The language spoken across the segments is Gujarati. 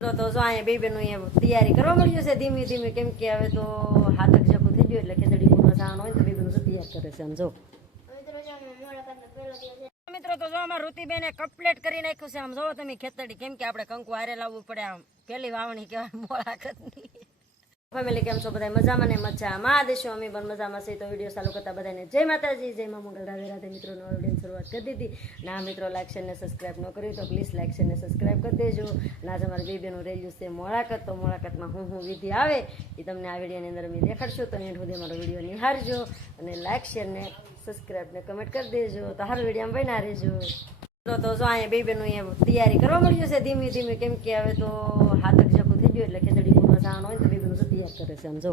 તૈયારી કરવા મળ્યું છે ધીમે ધીમે, કેમ કે હવે તો હાથક જખું થઈ ગયું એટલે ખેતડી પૂરો જવાનું હોય ને તો બે બેનું તૈયાર કરે છે આમ જો. મિત્રો, તો જો અમાર ઋતિબેને કમ્પ્લીટ કરી નાખ્યું છે આમ જો તમે ખેતડી, કેમ કે આપણે કંકુ હારે લાવવું પડે આમ. પેલી વાવણી કહેવાય મોળાકતની ફેમિલી કેમ છો? બધા મજામાં ને મજામાં? દેશો અમે પણ મજામાં છે તો વીડિયો ચાલુ કરતા બધાને જય માતાજી. જય મા મંગલ. રાધે રાધે મિત્રો નવો વીડિયો શરૂઆત કરી દીધી. ના મિત્રો લાઈક છે ને સબસ્ક્રાઇબ ન કર્યું તો પ્લીઝ લાઈક છે ને સબસ્ક્રાઇબ કરી દેજો. ના આજે અમારી બેબીનું રેલ્યું છે મોળાકત તો મોળાકતમાં હું હું વિધિ આવે એ તમને આ વિડીયોની અંદર અમે દેખાડશું. તો એન્ડ સુધી અમારો વીડિયો નિહાળજો અને લાઈક શેર ને સબસ્ક્રાઇબ ને કમેન્ટ કરી દેજો. તો હાર વિડીયોમાં બના રહેજો. તો તો જો અહીંયા બેબીનું અહીંયા તૈયારી કરવા મળ્યું છે ધીમે ધીમે. કેમ કે હવે તો હાથક જખું થઈ ગયું એટલે ખેતડી જવાનું હોય તૈયાર કરે છે આમ જો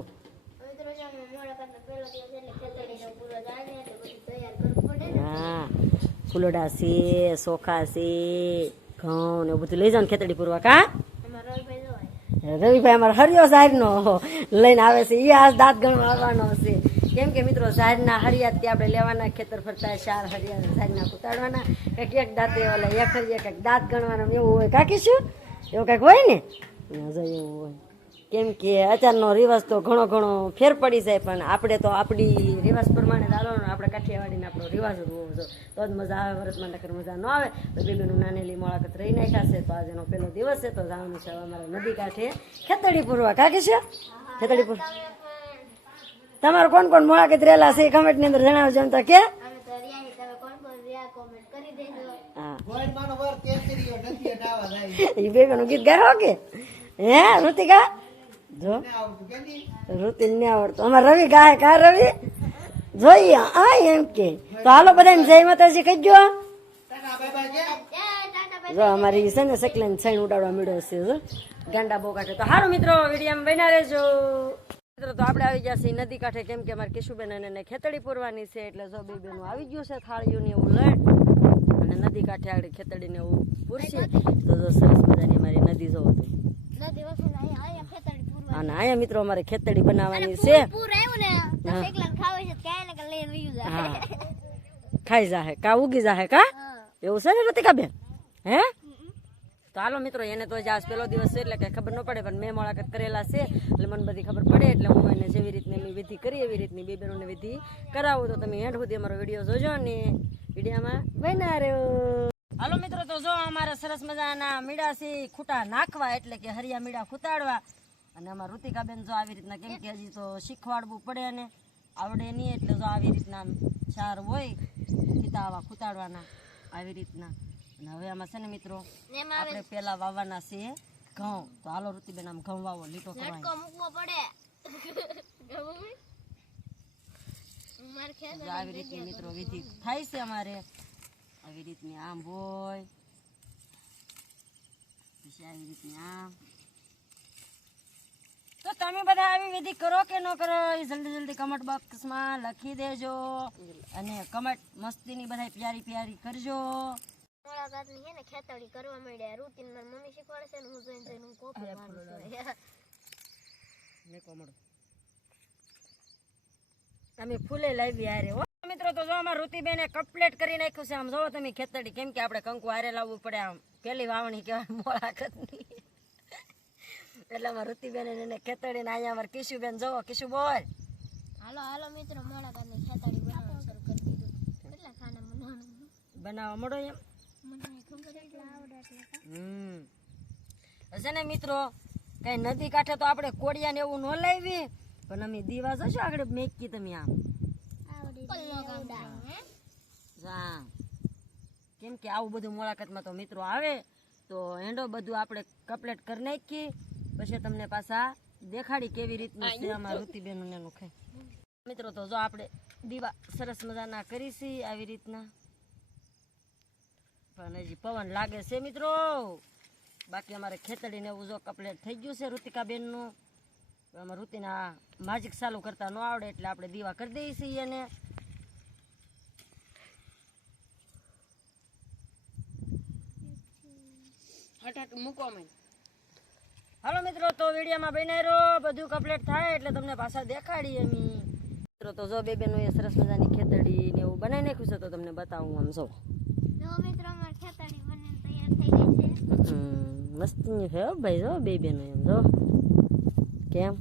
હા ફૂલડા છે સોખા છે ઘઉં ને બધું લઈ જાવ ખેતડી પૂરવા કા રવિભાઈ અમારો હરિયો સાહેબનો લઈને આવે છે એ આજ દાંત ગણવા આવવાનો છે કેમ કે મિત્રો સાહેબના હરિયા ત્યાં આપણે લેવાના ખેતર ફરતા ચાર હરિયા સાહેબના કુતાડવાના કંઈક એક દાંતે ઓલા એક હરિયા કંઈક દાંત ગણવાના એવું હોય કાકી શું એવું કંઈક હોય ને ના એવું હોય કેમ કે અચારનો રિવાજ તો ઘણો ઘણો ફેર પડી જાય પણ આપણે તો આપણી રિવાજ પ્રમાણે ચાલવાનો આપણે કાઠિયાવાડીને આપણો રિવાજ જ હોવો જોઈએ. તો જ મજા આવે વ્રતમાં નકર મજા ન આવે. તો બેબીનું નાનેલી મોળાકત રહી નાખ્યા છે તો આજે એનો પહેલો દિવસ છે તો જવાનું છે અમારા નદી કાંઠે. ખેતડી પૂરવા કાકી છે? ખેતડી પૂર તમારું કોણ કોણ મોળાકત રહેલા છે કમેન્ટની અંદર જણાવજો એમ તો કે. હા. એ બેબીનું ગીત ગાયો કે? હે ઋતિકા? જો. ઋતિન ને આવડતું. અમારે રવિ ગાય કા રવિ? જોઈએ આ એમ કે. તો હાલો બધા જય માતાજી કહી ગયો? જો અમારી છે ને સકલેન છાણ ઉડાડવા મળ્યો છે જો. ગાંડા બહુ કાઢે. તો હારું મિત્રો વીડિયો બન્યા રહેજો. મિત્રો તો આપણે આવી ગયા છીએ નદી કાંઠે. કેમ કે અમારે કેશુબેન અને એને ખેતડી પૂરવાની છે એટલે જો બે બેનું આવી ગયું છે થાળીઓ ને એવું લઈ અને નદી કાંઠે આગળ ખેતડીને એવું પૂરશે. તો જો સરસ મજાની અમારી નદી જોવો તો અને અહીંયા મિત્રો અમારે ખેતડી બનાવવાની છે. હા. ખાઈ જાહે કા ઉગી જાહે કા? એવું છે ને રતિકા બેન? હે? તો હાલો મિત્રો એને તો જ આજ દિવસ છે એટલે કઈ ખબર ન પડે પણ મેં મુલાકાત કરેલા છે એટલે મને બધી ખબર પડે એટલે હું એને જેવી રીતની મેં વિધિ કરી એવી રીતની બે બહેનોને વિધિ કરાવું. તો તમે હેઠ સુધી અમારો વીડિયો જોજો ને વિડીયામાં બના રહ્યો હાલો મિત્રો તો જો અમારે સરસ મજાના મીડા છે ખૂટા નાખવા એટલે કે હરિયા મીડા ખૂતાડવા અને આમાં ઋતિકાબેન જો આવી રીતના કેમ કે હજી તો શીખવાડવું પડે અને આવડે નહીં એટલે જો આવી રીતના ચાર હોય ખીતા આવા ખૂતાડવાના આવી રીતના. અને હવે આમાં છે ને મિત્રો આપણે પેલા વાવવાના છે ઘઉં. તો હાલો ઋતિબેન આમ ઘઉં વાવો લીટો કરવા જો આવી રીતની મિત્રો વિધિ થાય છે અમારે. આવી રીતની આમ હોય. પછી આવી રીતની આમ. તો તમે બધા આવી વિધિ કરો કે ન કરો એ જલ્દી જલ્દી કમેન્ટ બોક્સમાં લખી દેજો અને કમેન્ટ મસ્તીની બધા પ્યારી પ્યારી કરજો. મુલાકાતની છે ને ખેતડી કરવા માંડ્યા. રૂટીન મારી મમ્મી શીખવાડે છે ને હું જોઈને જોઈને હું કોપી મારું છું. અમે ફૂલે લાવી આરે હો. મિત્રો તો જો અમાર ઋતિબેને કમ્પ્લીટ કરી નાખ્યું છે. આમ જોવો તમે ખેતડી કેમ કે આપણે કંકુ આરે લાવવું પડે આમ. પેલી વાવણી કહેવાય મોળાકતની એટલે અમારે ઋતિબેન એને ખેતડી ને અહીંયા અમારે કિશુબેન જોવો. કિશુ બોલ. હાલો હાલો મિત્રો મુલાકાતની ખેતડી બનાવવાનું શરૂ કરી દીધું. કેટલા ખાના બનાવવાનું? બનાવવા મળો એમ. મને ખબર એટલા આવડે હમ. હશે ને મિત્રો કઈ નદી કાંઠે તો આપણે કોડિયા ને એવું ન લાવી પણ અમે દીવા જશો આગળ મેકી તમે આમ. આવડી જા. કેમ કે આવું બધું મુલાકાતમાં તો મિત્રો આવે તો હેંડો બધું આપણે કપલેટ કરી નાખી પછી તમને પાછા દેખાડી કેવી રીતનું છે અમારા ઋતિબેન એનું ખાઈ મિત્રો તો જો આપણે દીવા સરસ મજાના કરીશી આવી રીતના. પણ હજી પવન લાગે છે મિત્રો. બાકી અમારે ખેતડીને એવું જો કપલેટ થઈ ગયું છે ઋતિકાબેનનું આમાં ઋતિના માજિક ચાલુ કરતા ન આવડે એટલે આપણે દીવા કરી દઈએ છીએ એને. હાલો મિત્રો તો વિડીયોમાં બનાવી રહ્યો બધું કમ્પ્લીટ થાય એટલે તમને પાછા દેખાડીએ અમે. મિત્રો તો જો બે બેનો એ સરસ મજાની ખેતડી ને એવું બનાવી નાખ્યું છે તો તમને બતાવું આમ જો. મિત્રો ખેતડી બનીને તૈયાર થઈ ગઈ છે. હમ, મસ્તીની છે ભાઈ જો બે બેનો એમ જો. કેમ?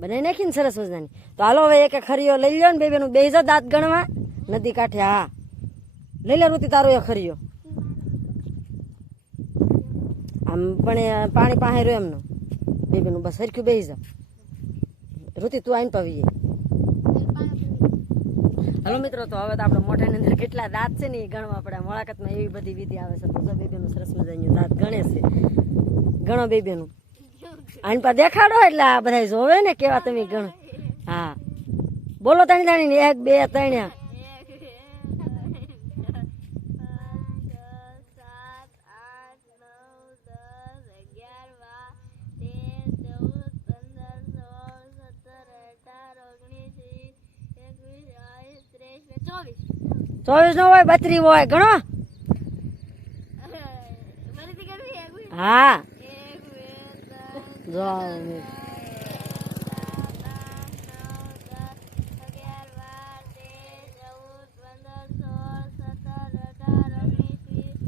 બનાવી નાખીને સરસ મજાની. તો હાલો હવે એક ખરીયો લઈ લ્યો ને બે બેનું બે જાઓ દાંત ગણવા. નદી કાંઠે હા. લઈ લે રૂતી તારો એ હરિયો આમ પણ પાણી પાસે રહ્યો એમનું. બે બેનું બસ હરખ્યું બેસી જાવ. ઋતિ તું આઈને પાવી હલો મિત્રો, તો હવે તો આપણે મોઢાની અંદર કેટલા દાંત છે ને એ ગણવા પડે. મુલાકાતમાં એવી બધી વિધિ આવે છે. તો બેબીનું સરસ મજાનું દાંત ગણે છે. ગણો બેબીનું આની પા દેખાડો એટલે આ બધા જોવે ને કેવા તમે ગણો. હા. બોલો ત્રણ જાણીને એક, બે ત્રણ ચોવીસ નો હોય, બત્રી હોય, ગણો. હા. જો હવે. અગિયાર હવે પાણી ચૌદ પંદર હરિયો સત્તર અઢાર ઓગણીસ વીસ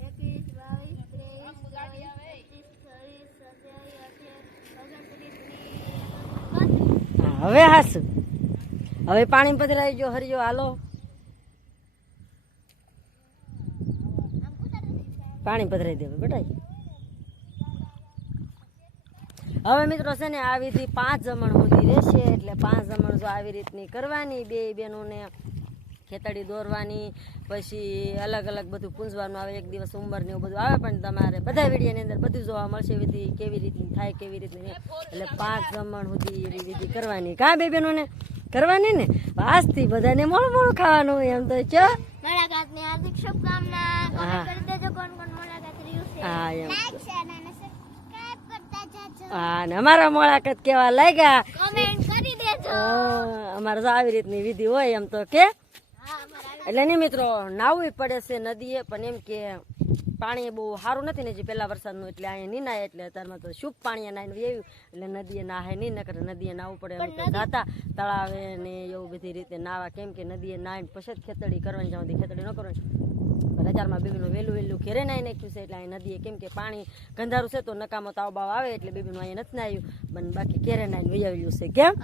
એકવીસ બાવીસ ત્રેવીસ ચોવીસ પચીસ છવ્વીસ સત્યાવીસ અઠ્યાવીસ ઓગણત્રીસ ત્રીસ હા, હવે હાસુ હવે પાણી પધરાઈ ગયો હરિયો હાલો પાણી પધરાઈ દેવું બેટા હવે મિત્રો છે ને આ વિધિ પાંચ જમણ સુધી રહેશે, એટલે પાંચ જમણ જો આવી રીતની કરવાની, બે બેનોને ખેતડી દોરવાની, પછી અલગ અલગ બધું પૂંજવાનું આવે, એક દિવસ ઉંમર ને એવું બધું આવે, પણ તમારે બધા વિડીયાની અંદર બધું જોવા મળશે વિધિ, કેવી રીતની થાય, કેવી રીતની એટલે પાંચ જમણ સુધી એવી વિધિ કરવાની. કાં બે બેનોને કરવાની ને? આજથી બધાને મોળું મોડું ખાવાનું હોય એમ તો ચો. મુલાકાતની હાર્દિક શુભકામના. હા. કરી દેજો કોણ કોણ મુલાકાત રહ્યું છે. હા એમ હા ને અમારા મુલાકાત કેવા લાગ્યા? કમેન્ટ કરી દેજો. અમારે તો આવી રીતની વિધિ હોય એમ તો કે? એટલે નહીં મિત્રો નાવું પડે છે નદીએ પણ એમ કે પાણી બહુ સારું નથી ને જે પહેલા વરસાદનું એટલે અહીંયા નહીં નાય એટલે અત્યારમાં તો શુભ પાણી નાય એવું એટલે નદીએ નાહે નહીં નકર નદીએ નાવું પડે. જાતા તળાવે ને એવું બધી રીતે નાવા કેમ કે નદીએ નાહીને પછી જ ખેતડી કરવાની જ્યાં સુધી ખેતડી ન કરવાની. પણ હજારમાં બેબીનું વહેલું વહેલું ઘેરે નાઈ નાખ્યું છે એટલે અહીં નદીએ કેમ કે પાણી ગંધારું છે તો નકામો તાવ બાવ આવે એટલે બેબીનું અહીંયા નથી નાહ્યું પણ બાકી ઘેરે નાઈને વૈયાવેલું છે કેમ?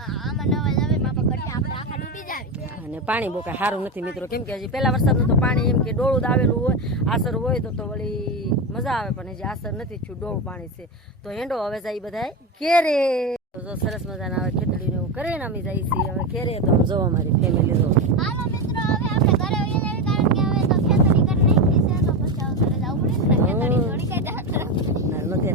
જાવી અને પાણી બહુ કાંઈ સારું નથી મિત્રો કેમ કે હજી પહેલા વરસાદનું તો પાણી એમ કે ડોળું આવેલું હોય આસર હોય તો તો વળી મજા આવે પણ હજી આસર નથી છું ડોળું પાણી છે. તો હેંડો હવે જાય બધા ઘેરે. તો સરસ મજાના હવે ખેતડીને એવું કરે ને અમે જઈએ છીએ હવે ઘેરે તો આમ મારી ફેમિલી જો હાલો મિત્રો હવે આપણે ઘરે વહી જઈએ કારણ કે હવે તો ખેતરી કરી નાખી છે તો પછી હવે ઘરે જવું પડે ને ખેતરી થોડી કઈ જાય ના, નથી હવે કાંઈ કઈ ખાવાનું કારણ કે મને એવું પૂંજવાનું પેલા એ પૂંજે પછી ખેતરી આવવાનું હોય અને પછી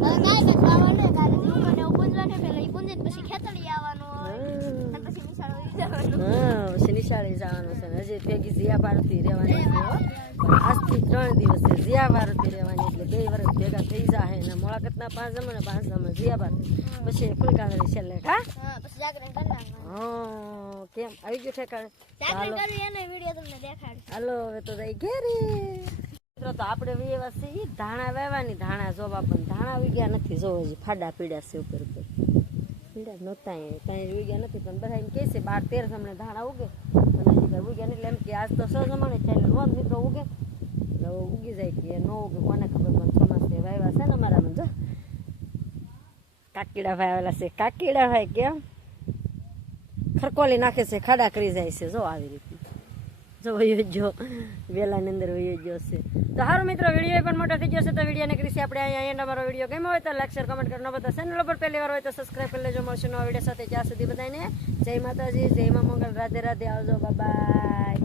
નિશાળ જવાનું છે. હજી ભેગી જીયા પારતી રહેવાની છે આજથી ત્રણ દિવસ છે જીયા ભારતી રહેવાની એટલે બે વર્ષ ભેગા થઈ જાય ને મુલાકાતના પાંચ જમણ ને પાંચ જમણ જીયા ભારતી પછી છેલ્લે હા? કેમ? આવી ગયું ઠેકાણે? હાલો. હવે તો ઘેરે. મિત્રો, તો આપણે વ્યવસ્થા છે ધાણા વેવાની ધાણા જોવા પણ ધાણા ઉગ્યા નથી જોવો હજી ફાડા પીડ્યા છે ઉપર ઉપર. પીડા નહોતા ત્યાં ઉગ્યા નથી, પણ બધા એમ કહે છે, બાર તેર સમણે ધાણા ઉગે. પણ હજી કાંઈ ઉગ્યા નથી એમ કે આજ તો સો જમણે છે, એટલે રોજ મિત્રો ઉગે. એટલે ઉગી જાય કે ન ઉગે, કોને ખબર, પણ ચોમાસે વાવ્યા છે ને અમારામાં, જો. કાકીડા ભાઈ આવેલા છે, કાકીડા ભાઈ કેમ ખરકોલી નાખે છે, ખાડા કરી જાય છે, જો આવી રીતે. જો વયો જો વેલાની અંદર વયો ગયો છે. તો સારું મિત્રો, વીડિયો પણ થઈ ગયો તો વિડીયોને કરીશું આપણે અહીંયા એન્ડ અમારો વીડિયો ગમ્યો હોય તો લાઈક, શેર કમેન્ટ કરો ન બધા ચેનલ હોય તો સબસ્ક્રાઈબ કરી લેજો. મળશે નવા વીડિયો જ્યાં સુધી બધાને જય માતાજી, જય મા મંગલ. રાધે રાધે. આવજો. બાય